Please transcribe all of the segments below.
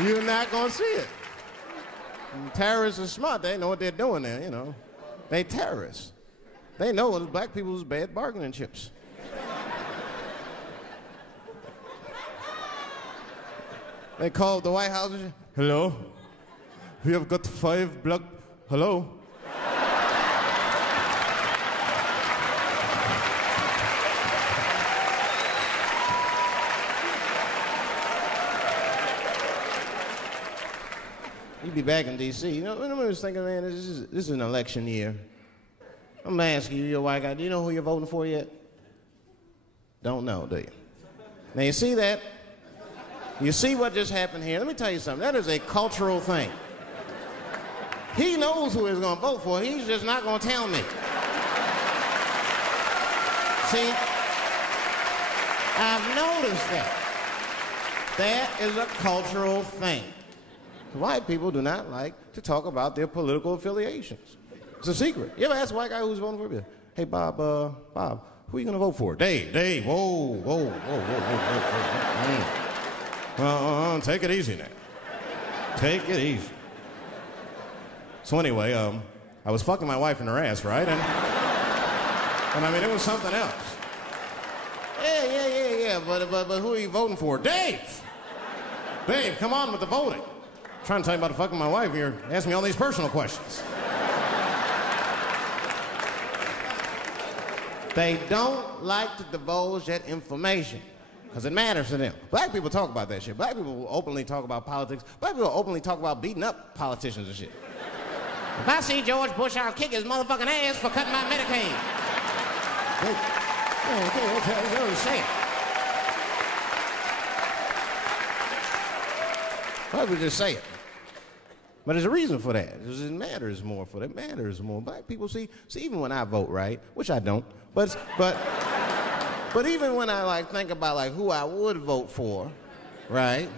You're not gonna see it. And terrorists are smart. They know what they're doing there, you know. They terrorists. They know it's black people's bad bargaining chips. They called the White House. Hello? We have got 5 black... Hello? You be back in D.C. You know, I was thinking, man, this is an election year. I'm gonna ask you, you're a white guy, do you know who you're voting for yet? Don't know, do you? Now, you see that? You see what just happened here? Let me tell you something. That is a cultural thing. He knows who he's gonna vote for. He's just not gonna tell me. See? I've noticed that. That is a cultural thing. White people do not like to talk about their political affiliations. It's a secret. You ever ask a white guy who's voting for you? Hey, Bob, who are you gonna vote for? Dave, whoa. Take it easy now. Take it easy. So anyway, I was fucking my wife in her ass, right? And I mean, it was something else. Yeah, but who are you voting for? Dave, come on with the voting. I'm trying to tell you about fucking my wife, you're asking me all these personal questions. They don't like to divulge that information because it matters to them. Black people talk about that shit. Black people will openly talk about politics. Black people will openly talk about beating up politicians and shit. If I see George Bush, I'll kick his motherfucking ass for cutting my Medicaid. Okay, say it. Black people just say it. But there's a reason for that. It matters more for them. It matters more. Black people see, even when I vote, right? Which I don't. But even when I like think about like who I would vote for, right?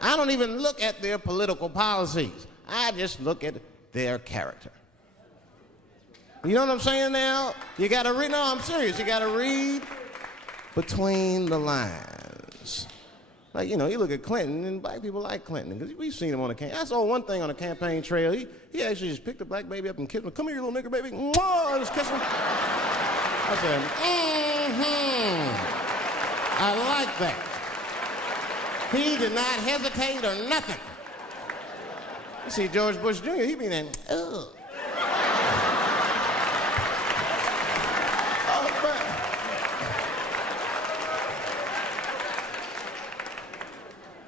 I don't even look at their political policies. I just look at their character. You know what I'm saying now? You gotta read, no, I'm serious. You gotta read between the lines. Like, you know, you look at Clinton, and black people like Clinton, because we've seen him on the campaign. I saw one thing on the campaign trail. He actually just picked a black baby up and kissed him. Come here, little nigger baby. Mwah! Just kiss him. I said, I like that. He did not hesitate or nothing. You see George Bush Jr., he be there, ugh.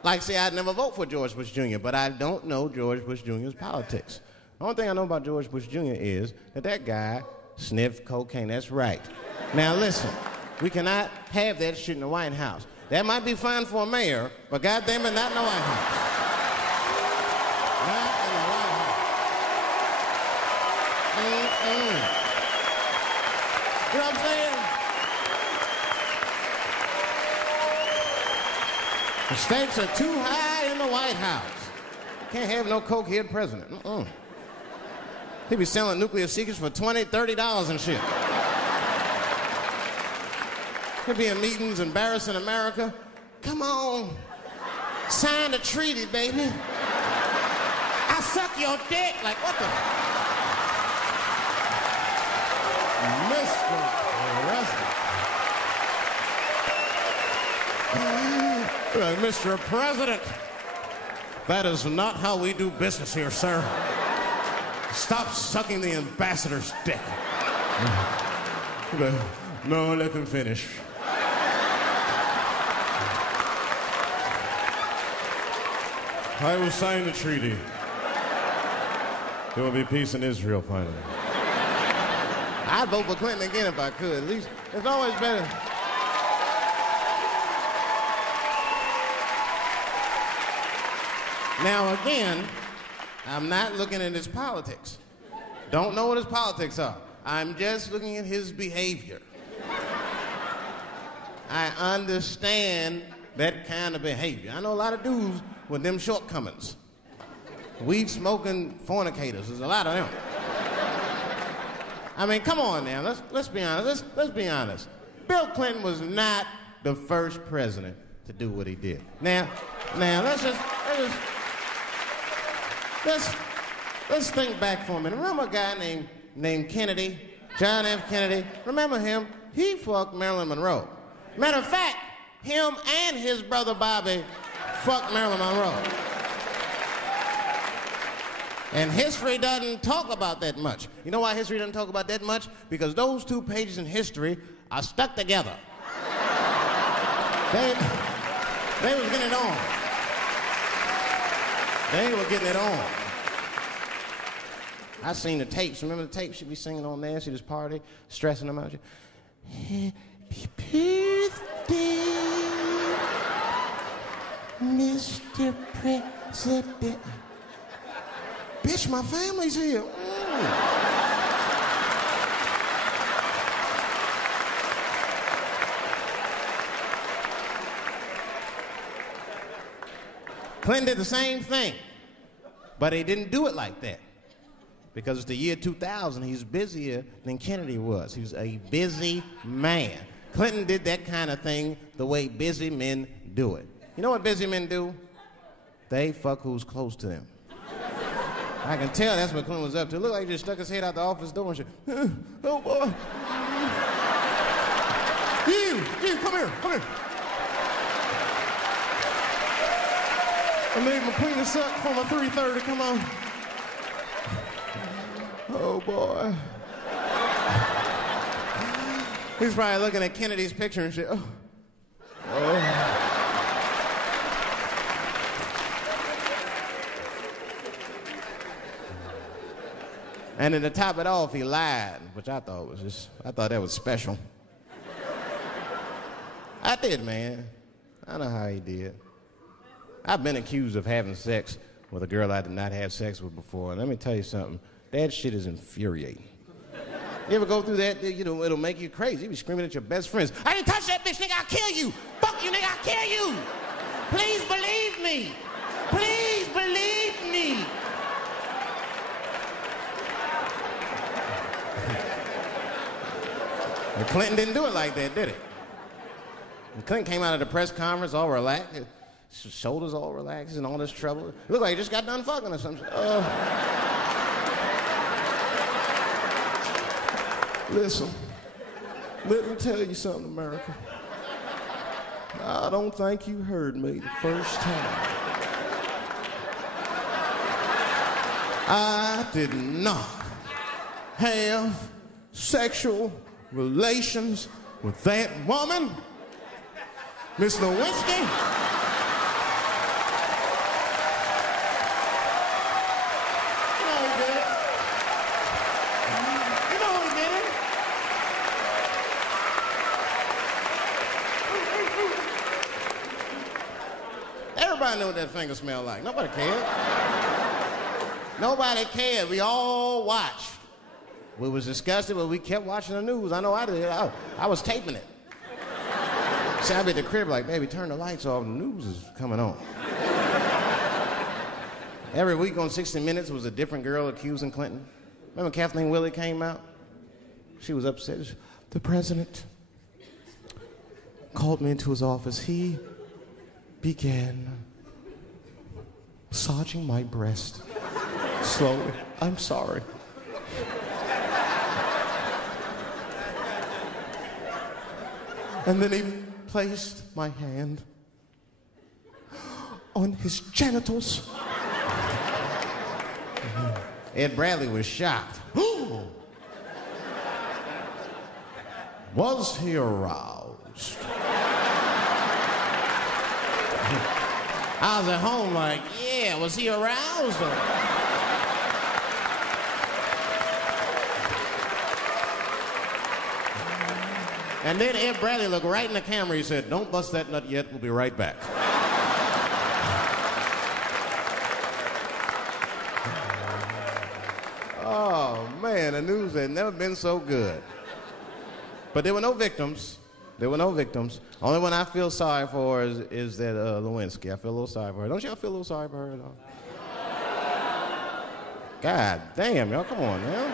Like, see, I'd never vote for George Bush Jr., but I don't know George Bush Jr.'s politics. The only thing I know about George Bush Jr. is that guy sniffed cocaine. That's right. Now, listen, we cannot have that shit in the White House. That might be fine for a mayor, but goddamn it, not in the White House. Not in the White House. You know what I'm saying? The stakes are too high in the White House. Can't have no coke-head president. He be selling nuclear secrets for $20, $30 and shit. He'll be in meetings embarrassing America. Come on, sign the treaty, baby. I suck your dick. Like, what the? Mr. President. Mr. President, that is not how we do business here, sir. Stop sucking the ambassador's dick. No, let him finish. I will sign the treaty. There will be peace in Israel finally. I'd vote for Clinton again if I could. At least it's always better. Now again, I'm not looking at his politics. Don't know what his politics are. I'm just looking at his behavior. I understand that kind of behavior. I know a lot of dudes with them shortcomings. Weed-smoking fornicators, there's a lot of them. I mean, come on now, let's be honest. Let's be honest. Bill Clinton was not the first president to do what he did. Now, Now, let's think back for a minute. Remember a guy named Kennedy, John F. Kennedy? Remember him? He fucked Marilyn Monroe. Matter of fact, him and his brother Bobby fucked Marilyn Monroe. And history doesn't talk about that much. You know why history doesn't talk about that much? Because those two pages in history are stuck together. They was getting it on. They were getting it on. I seen the tapes. Remember the tapes? She'd be singing on there. She'd just party, stressing them out. Happy birthday, Mr. President. Bitch, my family's here. Clinton did the same thing, but he didn't do it like that. Because it's the year 2000, he's busier than Kennedy was. He was a busy man. Clinton did that kind of thing the way busy men do it. You know what busy men do? They fuck who's close to them. I can tell that's what Clinton was up to. It looked like he just stuck his head out the office door and shit. Oh, boy. You, come here. I made my penis suck for my 3:30, come on. Oh, boy. He's probably looking at Kennedy's picture and shit. Oh. And then to top it off, he lied, which I thought that was special. I did, man. I know how he did. I've been accused of having sex with a girl I did not have sex with before, and let me tell you something. That shit is infuriating. You ever go through that? You know, it'll make you crazy. You be screaming at your best friends. I didn't touch that bitch, nigga, I'll kill you. Fuck you, nigga, I'll kill you. Please believe me. Please believe me. And Clinton didn't do it like that, did he? And Clinton came out of the press conference all relaxed, his shoulders all relaxed and all this trouble. It looked like he just got done fucking or something. Listen, let me tell you something, America. I don't think you heard me the first time. I did not have sexual relations with that woman, Miss Lewinsky. Everybody knew what that finger smelled like. Nobody cared. Nobody cared. We all watched. We was disgusted, but we kept watching the news. I know I did. I was taping it. See, I'd be at the crib like, baby, turn the lights off. The news is coming on. Every week on 60 Minutes was a different girl accusing Clinton. Remember Kathleen Willey came out? She was upset. The president called me into his office. He began massaging my breast slowly. I'm sorry. And then he placed my hand on his genitals. Ed Bradley was shocked. Was he aroused? I was at home like, yeah, was he aroused? And then Ed Bradley looked right in the camera. He said, don't bust that nut yet. We'll be right back. Oh, man, the news had never been so good. But there were no victims. There were no victims. Only one I feel sorry for is that Lewinsky. I feel a little sorry for her. Don't y'all feel a little sorry for her at all? God damn, y'all, come on, man.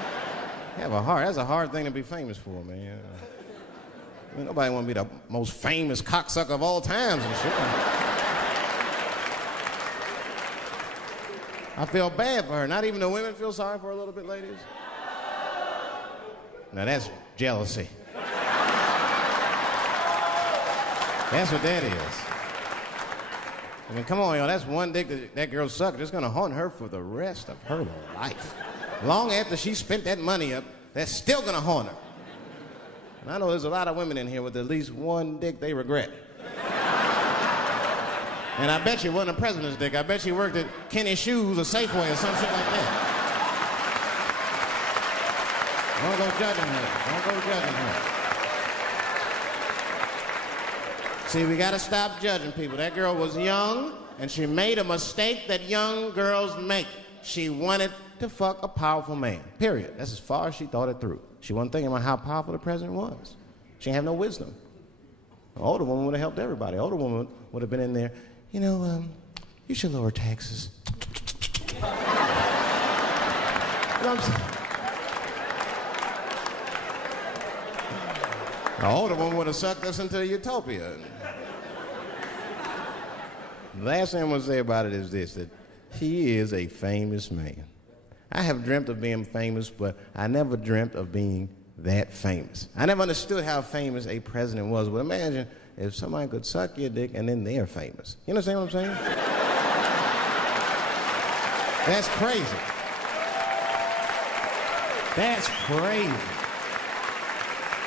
You have a heart. That's a hard thing to be famous for, man. I mean, nobody want to be the most famous cocksucker of all times and shit. I feel bad for her. Not even the women feel sorry for her a little bit, ladies? Now that's jealousy. That's what that is. I mean, come on, y'all. That's one dick that girl sucked. It's gonna haunt her for the rest of her life. Long after she spent that money up, that's still gonna haunt her. And I know there's a lot of women in here with at least one dick they regret. And I bet you it wasn't a president's dick. I bet you worked at Kenny Shoes or Safeway or some shit like that. Don't go judging her. Don't go judging her. See, we gotta stop judging people. That girl was young, and she made a mistake that young girls make. She wanted to fuck a powerful man, period. That's as far as she thought it through. She wasn't thinking about how powerful the president was. She didn't have no wisdom. An older woman would have helped everybody. An older woman would have been in there, you know, you should lower taxes. You know what I'm saying? The older one would have sucked us into utopia. The last thing I'm going to say about it is this, that he is a famous man. I have dreamt of being famous, but I never dreamt of being that famous. I never understood how famous a president was, but imagine if somebody could suck your dick and then they're famous. You understand what I'm saying? That's crazy. That's crazy.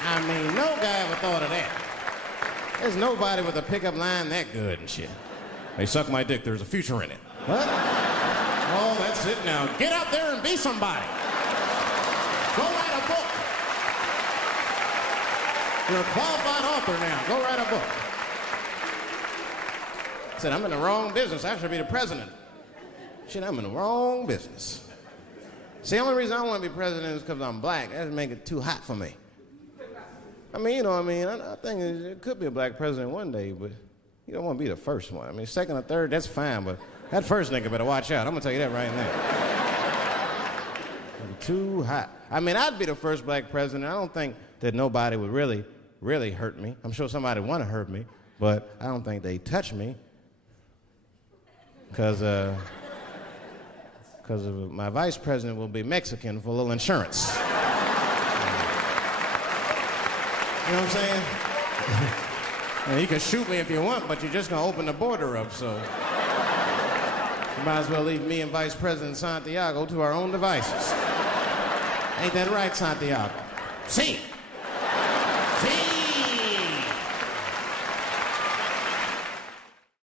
I mean, no guy ever thought of that. There's nobody with a pickup line that good and shit. They suck my dick, there's a future in it. What? Oh, that's it now. Get out there and be somebody. Go write a book. You're a qualified author now. Go write a book. I said, I'm in the wrong business. I should be the president. Shit, I'm in the wrong business. See, the only reason I want to be president is because I'm black. That would make it too hot for me. I mean, you know what I mean? I think it could be a black president one day, but you don't want to be the first one. I mean, second or third, that's fine, but that first nigga better watch out. I'm going to tell you that right now. Too hot. I mean, I'd be the first black president. I don't think that nobody would really hurt me. I'm sure somebody would want to hurt me, but I don't think they'd touch me because my vice president will be Mexican for a little insurance. You know what I'm saying? You can shoot me if you want, but you're just going to open the border up, so you might as well leave me and Vice President Santiago to our own devices. Ain't that right, Santiago? See?